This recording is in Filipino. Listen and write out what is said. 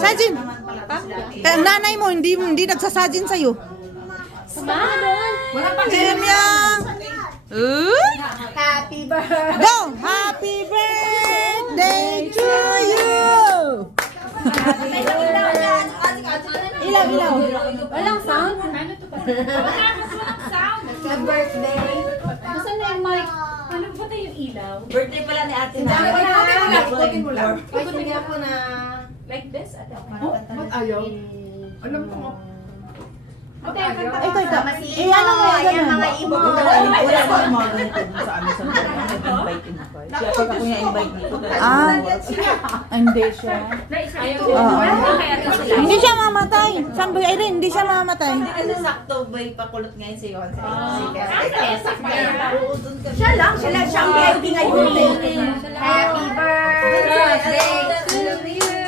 Sajin. Kaya nanay mo, hindi nagsasajin sa'yo. Jimyang. Happy birthday! Go! Happy birthday to you! Ilaw. Walang sound? Sa birthday. Saan na yung mic? Ano ba tayo yung ilaw? Birthday pala ni ate na. Ikutin mo lang. Ikutin niya po na... Like this? At Ba't ayaw? Alam ko nga. Ito. Ano mo yan, mga imo? Wala ko yung mga ganito dun sa amin sa mga nag-invite. Kaya pag ako niya invite dito. Hindi siya. Hindi siya mamatay. San Boy Irene, hindi siya mamatay. Hindi kasi sakto ba pakulot ngayon si Yon? Siya lang siyang VIP ngayon. Happy birthday to you.